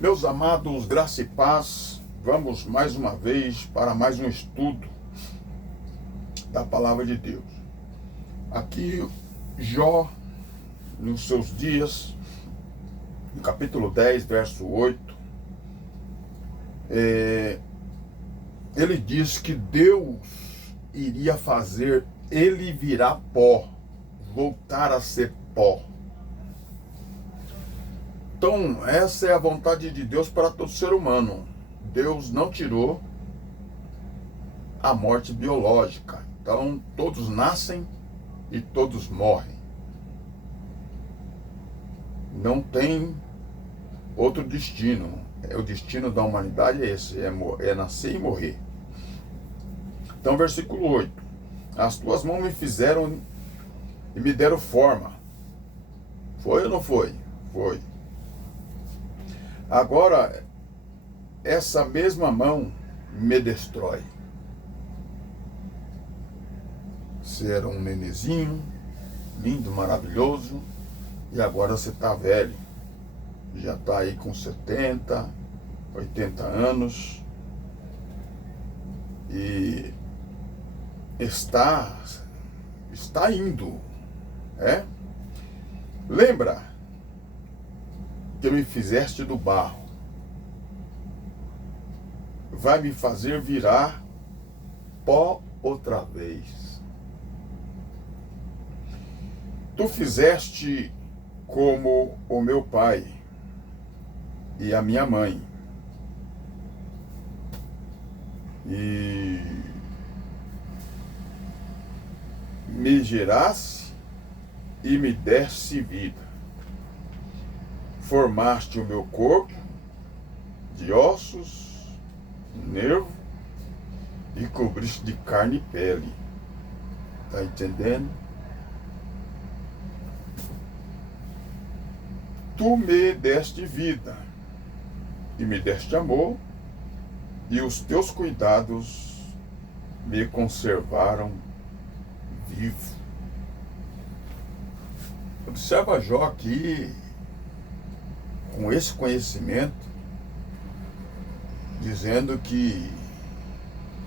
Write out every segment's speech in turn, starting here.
Meus amados, graça e paz, vamos mais uma vez para mais um estudo da Palavra de Deus. Aqui, Jó, nos seus dias, no capítulo 10, verso 8, ele diz que Deus iria fazer ele virar pó, voltar a ser pó. Então, essa é a vontade de Deus para todo ser humano. Deus não tirou a morte biológica. Então, todos nascem e todos morrem. Não tem outro destino. O destino da humanidade é esse, é nascer e morrer. Então, versículo 8. As tuas mãos me fizeram e me deram forma. Foi ou não foi? Foi. Agora, essa mesma mão me destrói. Você era um nenezinho, lindo, maravilhoso, e agora você está velho. Já está aí com 70, 80 anos, e está indo, Lembra que me fizeste do barro, vai me fazer virar pó outra vez. Tu fizeste como o meu pai e a minha mãe, e me geraste e me deste vida. Formaste o meu corpo de ossos, nervo, e cobriste de carne e pele. Tá entendendo? Tu me deste vida, e me deste amor, e os teus cuidados me conservaram vivo. Observa Jó aqui, com esse conhecimento, dizendo que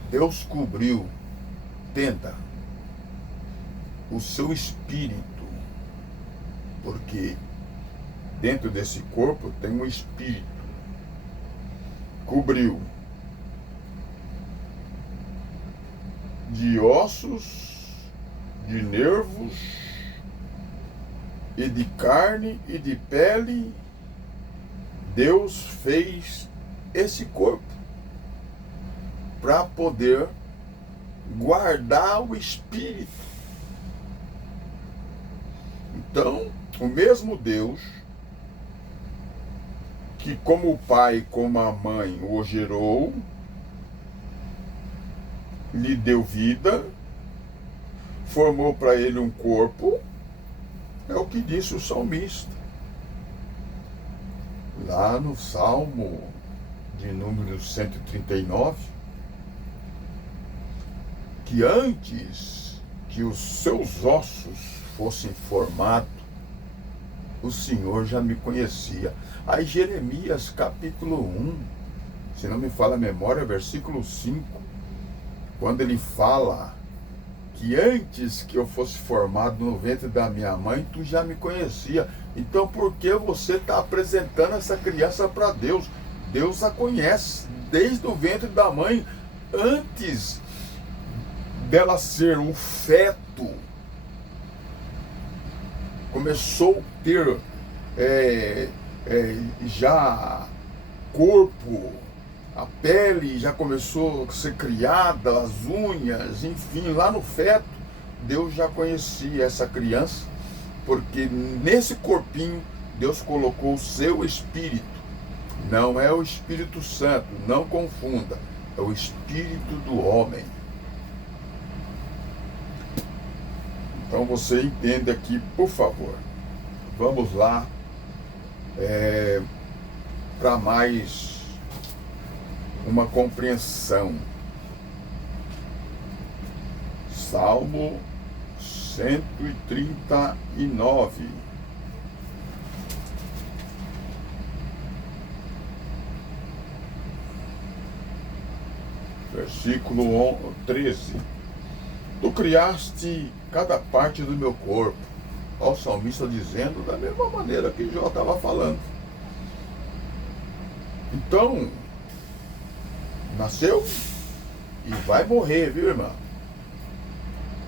Deus cobriu, o seu espírito, porque dentro desse corpo tem um espírito, cobriu de ossos, de nervos, e de carne e de pele. Deus fez esse corpo para poder guardar o espírito. Então, o mesmo Deus que, como o pai, como a mãe, o gerou, lhe deu vida, formou para ele um corpo, é o que disse o salmista. Lá no Salmo de número 139, que antes que os seus ossos fossem formados, o Senhor já me conhecia. Aí Jeremias capítulo 1, se não me falha a memória, versículo 5, quando ele fala que antes que eu fosse formado no ventre da minha mãe, tu já me conhecia. Então por que você está apresentando essa criança para Deus? Deus a conhece desde o ventre da mãe, antes dela ser um feto. Começou a ter já corpo, a pele já começou a ser criada, as unhas, enfim, lá no feto, Deus já conhecia essa criança, porque nesse corpinho Deus colocou o seu espírito. Não é o Espírito Santo, não confunda, é o espírito do homem. Então você entende aqui, por favor. Vamos lá para mais uma compreensão. Salmo 139. versículo 13. Tu criaste cada parte do meu corpo. Olha o salmista dizendo da mesma maneira que Jó estava falando. Então, nasceu e vai morrer, viu, irmão?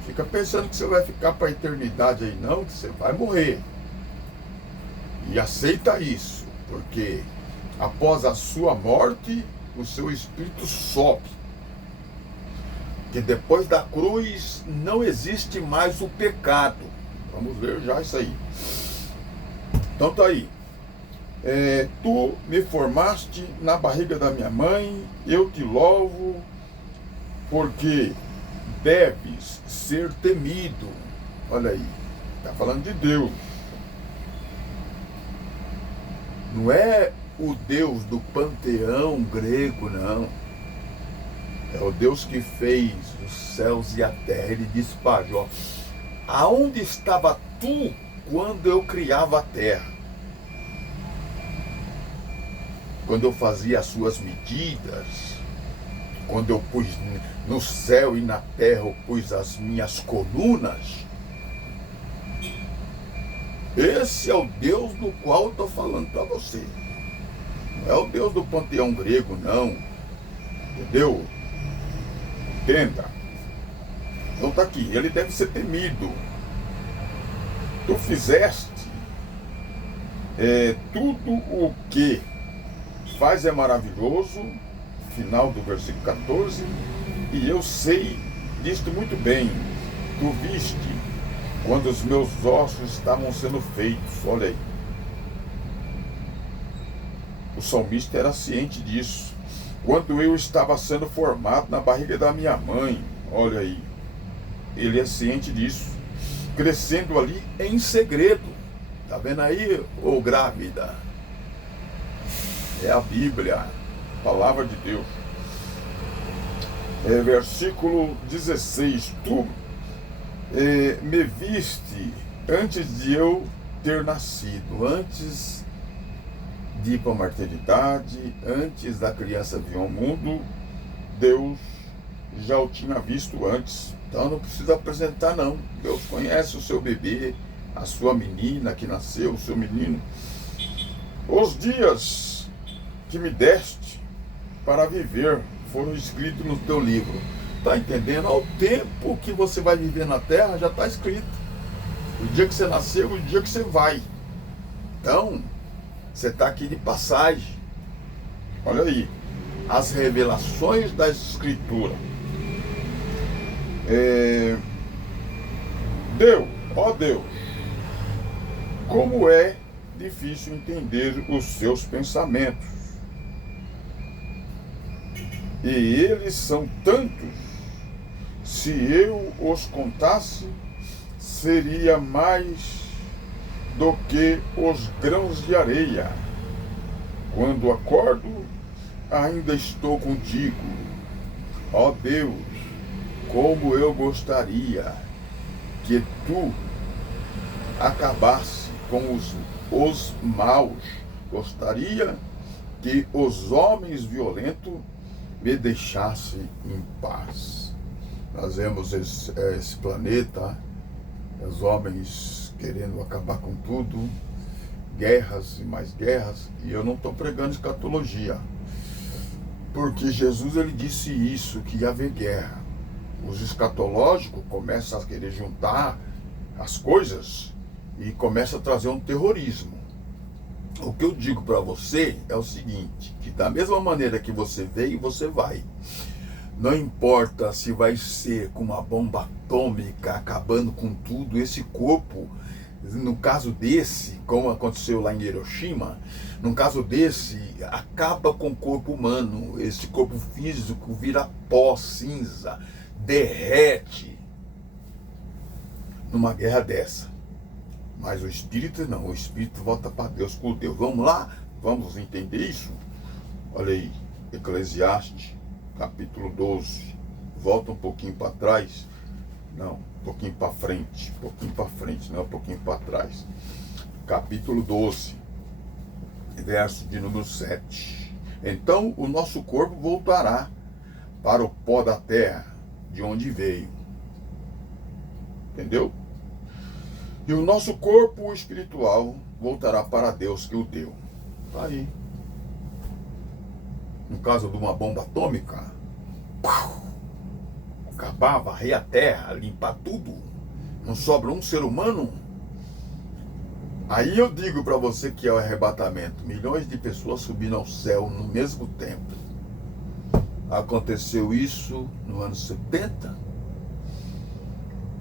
Fica pensando que você vai ficar para a eternidade aí, não, que você vai morrer. E aceita isso, porque após a sua morte, o seu espírito sobe. Que depois da cruz não existe mais o pecado. Vamos ver já isso aí. Então tá aí. Tu me formaste na barriga da minha mãe, eu te louvo, porque deves ser temido. Olha aí, está falando de Deus. Não é o Deus do panteão grego, não. É o Deus que fez os céus e a terra. Ele disse para Jó: aonde estava tu quando eu criava a terra? Quando eu fazia as suas medidas, quando eu pus no céu e na terra, eu pus as minhas colunas. Esse é o Deus do qual eu estou falando para você. Não é o Deus do panteão grego, não. Entendeu? Entenda. Então está aqui, ele deve ser temido. Tu fizeste tudo o que faz é maravilhoso, final do versículo 14, e eu sei disto muito bem. Tu viste quando os meus ossos estavam sendo feitos. Olha aí. O salmista era ciente disso. Quando eu estava sendo formado na barriga da minha mãe, olha aí, ele é ciente disso. Crescendo ali em segredo. Tá vendo aí, ô grávida? É a Bíblia, a palavra de Deus. Versículo 16. Tu me viste antes de eu ter nascido, antes de ir para a maternidade, antes da criança vir ao mundo, Deus já o tinha visto antes. Então não precisa apresentar, não. Deus conhece o seu bebê, a sua menina que nasceu, o seu menino. Os dias que me deste para viver foram escritos no teu livro. Está entendendo? Ao tempo que você vai viver na terra já está escrito. O dia que você nasceu, o dia que você vai. Então, você está aqui de passagem. Olha aí, as revelações da Escritura. Deus, como é difícil entender os seus pensamentos. E eles são tantos, se eu os contasse, seria mais do que os grãos de areia. Quando acordo, ainda estou contigo. Ó Deus, como eu gostaria que tu acabasse com os maus. Gostaria que os homens violentos me deixassem em paz. Nós vemos esse planeta, os homens querendo acabar com tudo, guerras e mais guerras, e eu não estou pregando escatologia, porque Jesus ele disse isso, que ia haver guerra. Os escatológicos começam a querer juntar as coisas e começam a trazer um terrorismo. O que eu digo para você é o seguinte, que da mesma maneira que você veio, você vai. Não importa se vai ser com uma bomba atômica acabando com tudo, esse corpo, no caso desse, como aconteceu lá em Hiroshima, no caso desse, acaba com o corpo humano, esse corpo físico vira pó, cinza, derrete numa guerra dessa. Mas o espírito não, o espírito volta para Deus, com Deus. Vamos lá? Vamos entender isso? Olha aí, Eclesiastes, capítulo 12. Volta um pouquinho para trás. Não, um pouquinho para frente. Não, um pouquinho para trás. Capítulo 12, verso de número 7. Então o nosso corpo voltará para o pó da terra, de onde veio. Entendeu? E o nosso corpo espiritual voltará para Deus que o deu. Tá aí. No caso de uma bomba atômica, acabar, varrer a terra, limpar tudo, não sobra um ser humano. Aí eu digo para você que é o arrebatamento. Milhões de pessoas subindo ao céu no mesmo tempo. Aconteceu isso no ano 70,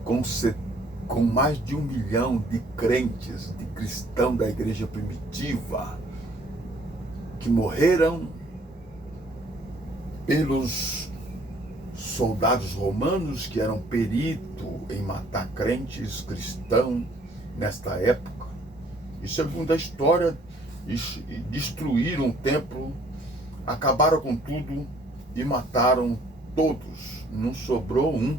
com mais de 1 milhão de crentes, de cristãos da igreja primitiva, que morreram pelos soldados romanos que eram peritos em matar crentes cristãos nesta época. E segundo a história, destruíram o templo, acabaram com tudo e mataram todos. Não sobrou um.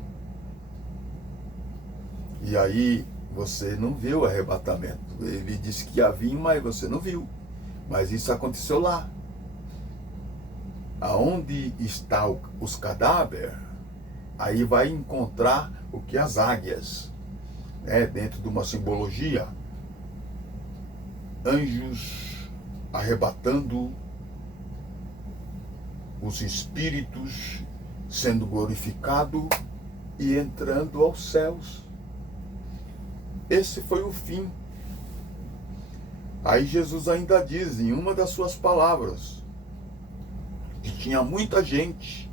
E aí você não viu o arrebatamento. Ele disse que ia vir, mas você não viu. Mas isso aconteceu lá. Aonde estão os cadáveres, aí vai encontrar o que as águias, né, dentro de uma simbologia, anjos arrebatando os espíritos, sendo glorificado e entrando aos céus. Esse foi o fim. Aí Jesus ainda diz em uma das suas palavras que tinha muita gente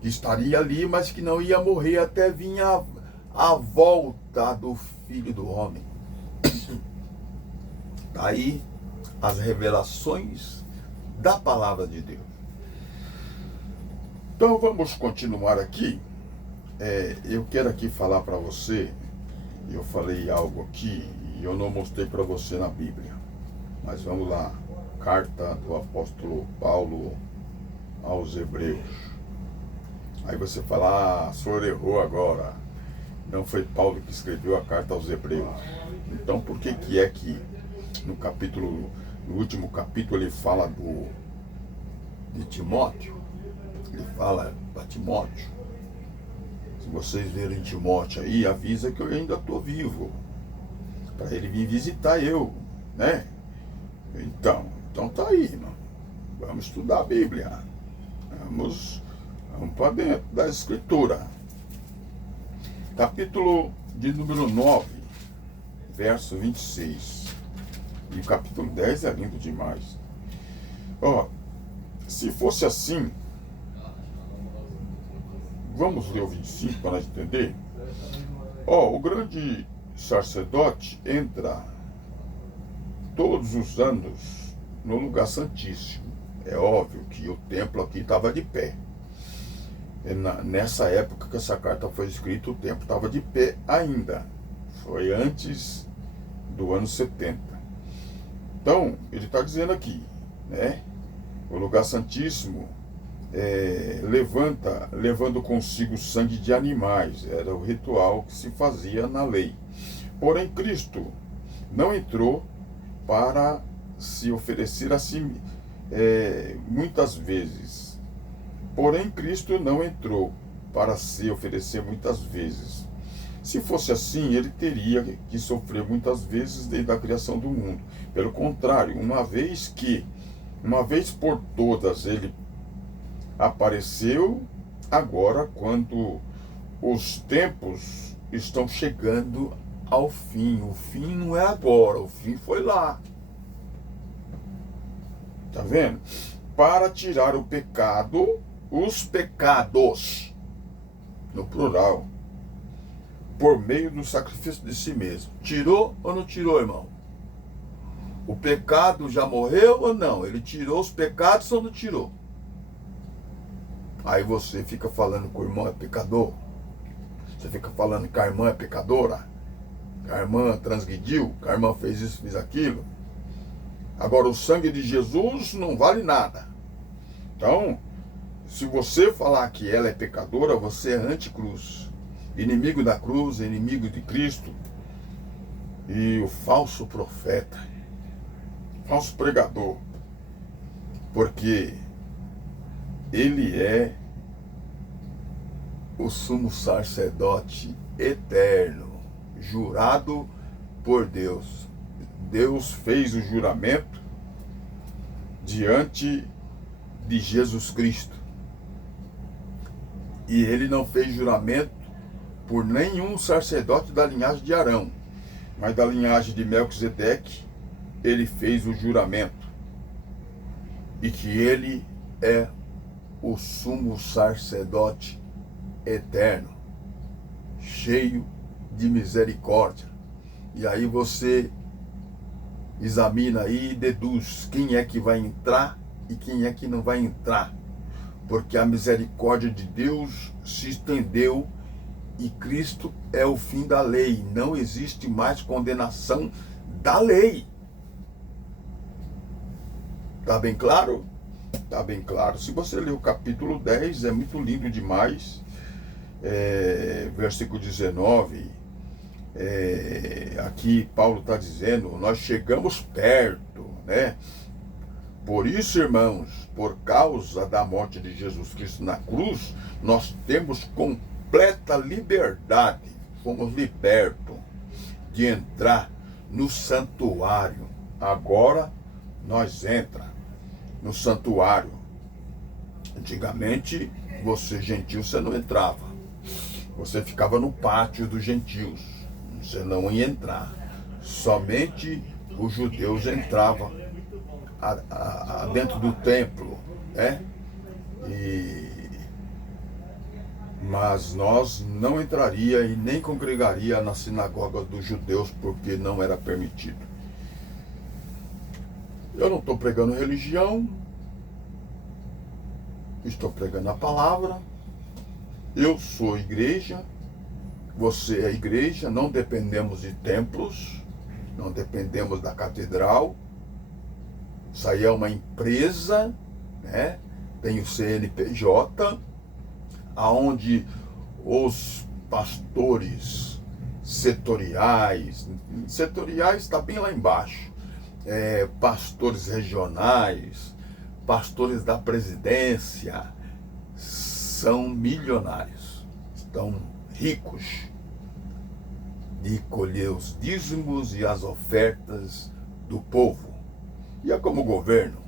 que estaria ali, mas que não ia morrer até vir a volta do Filho do Homem. Daí as revelações da palavra de Deus. Então vamos continuar aqui. Eu quero aqui falar para você, eu falei algo aqui e eu não mostrei para você na Bíblia. Mas vamos lá. Carta do apóstolo Paulo aos Hebreus. Aí você fala, o senhor errou agora. Não foi Paulo que escreveu a carta aos Hebreus. Então por que é que no último capítulo ele fala de Timóteo? Ele fala para Timóteo. Se vocês verem Timóteo aí, avisa que eu ainda estou vivo. Para ele vir visitar eu, né? Então tá aí, irmão. Vamos estudar a Bíblia. Vamos para dentro da Escritura. Capítulo de número 9, verso 26. E o capítulo 10 é lindo demais. Se fosse assim, vamos ler o 25 para nós entender. O grande sacerdote entra todos os anos no lugar santíssimo. É óbvio que o templo aqui estava de pé. Nessa época que essa carta foi escrita, o templo estava de pé ainda. Foi antes do ano 70. Então, ele está dizendo aqui, né? O lugar santíssimo levando consigo sangue de animais. Era o ritual que se fazia na lei. Porém, Cristo não entrou para se oferecer a si muitas vezes. Porém, Cristo não entrou para se oferecer muitas vezes. Se fosse assim, ele teria que sofrer muitas vezes desde a criação do mundo. Pelo contrário, uma vez por todas ele apareceu, agora quando os tempos estão chegando ao fim. O fim não é agora, o fim foi lá. Tá vendo? Para tirar o pecado, os pecados, no plural, por meio do sacrifício de si mesmo. Tirou ou não tirou, irmão? O pecado já morreu ou não? Ele tirou os pecados ou não tirou? Aí você fica falando que o irmão é pecador. Você fica falando que a irmã é pecadora. Que a irmã transgrediu, que a irmã fez isso, fez aquilo. Agora o sangue de Jesus não vale nada. Então, se você falar que ela é pecadora, você é anticruz. Inimigo da cruz, inimigo de Cristo. E o falso profeta. Falso pregador. Porque ele é o sumo sacerdote eterno, jurado por Deus. Deus fez o juramento diante de Jesus Cristo. E ele não fez juramento por nenhum sacerdote da linhagem de Arão, mas da linhagem de Melquisedeque, ele fez o juramento. E que ele é o sumo sacerdote eterno, cheio de misericórdia. E aí você examina aí e deduz quem é que vai entrar e quem é que não vai entrar. Porque a misericórdia de Deus se estendeu e Cristo é o fim da lei. Não existe mais condenação da lei. Tá bem claro? Tá bem claro. Se você ler o capítulo 10, é muito lindo demais. Versículo 19. Aqui Paulo está dizendo, nós chegamos perto, né? Por isso, irmãos, por causa da morte de Jesus Cristo na cruz, nós temos completa liberdade, fomos libertos de entrar no santuário. Agora nós entramos no santuário. Antigamente, você gentil, você não entrava. Você ficava no pátio dos gentios. Você não ia entrar. Somente os judeus entravam dentro do templo, né? Mas nós não entraria e nem congregaria na sinagoga dos judeus, porque não era permitido. Eu não estou pregando religião, estou pregando a palavra. Eu sou igreja, você é igreja, não dependemos de templos, não dependemos da catedral. Isso aí é uma empresa, né? Tem o CNPJ, aonde os pastores setoriais está bem lá embaixo, pastores regionais, pastores da presidência, são milionários, estão ricos de colher os dízimos e as ofertas do povo. E é como governo,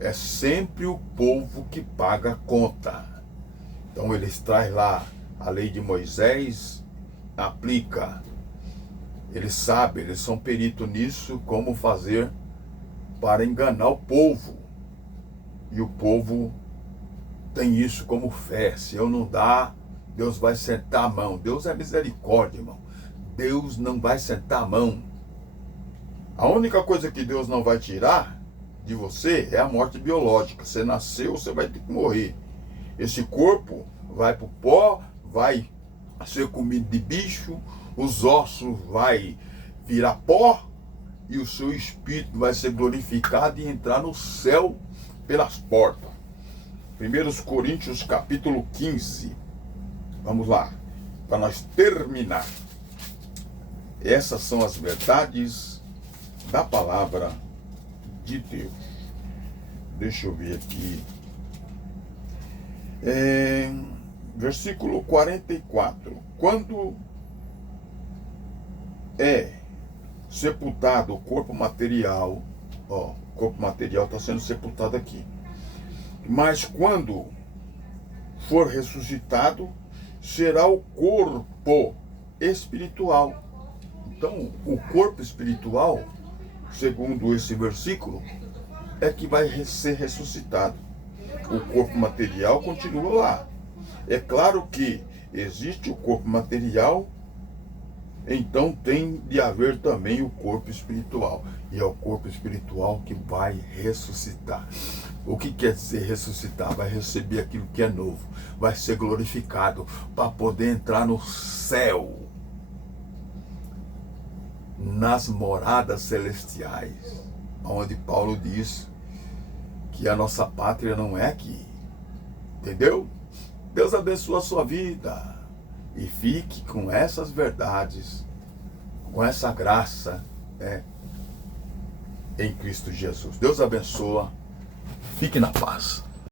é sempre o povo que paga a conta. Então eles trazem lá a lei de Moisés, aplica. Eles sabem, eles são peritos nisso, como fazer para enganar o povo. E o povo tem isso como fé. Se eu não dar, Deus vai sentar a mão. Deus é misericórdia, irmão. Deus não vai sentar a mão. A única coisa que Deus não vai tirar de você é a morte biológica. Você nasceu, você vai ter que morrer. Esse corpo vai para o pó, vai ser comido de bicho, os ossos vai virar pó e o seu espírito vai ser glorificado e entrar no céu pelas portas. 1 Coríntios capítulo 15. Vamos lá, para nós terminar. Essas são as verdades da palavra de Deus. Deixa eu ver aqui. Versículo 44. Quando é sepultado o corpo material, o corpo material está sendo sepultado aqui. Mas quando for ressuscitado, será o corpo espiritual. Então, o corpo espiritual, segundo esse versículo, é que vai ser ressuscitado. O corpo material continua lá. É claro que existe o corpo material, então tem de haver também o corpo espiritual. E é o corpo espiritual que vai ressuscitar. O que quer dizer ressuscitar? Vai receber aquilo que é novo. Vai ser glorificado para poder entrar no céu. Nas moradas celestiais. Onde Paulo diz que a nossa pátria não é aqui. Entendeu? Deus abençoe a sua vida. E fique com essas verdades, com essa graça, em Cristo Jesus. Deus abençoe. Fique na paz.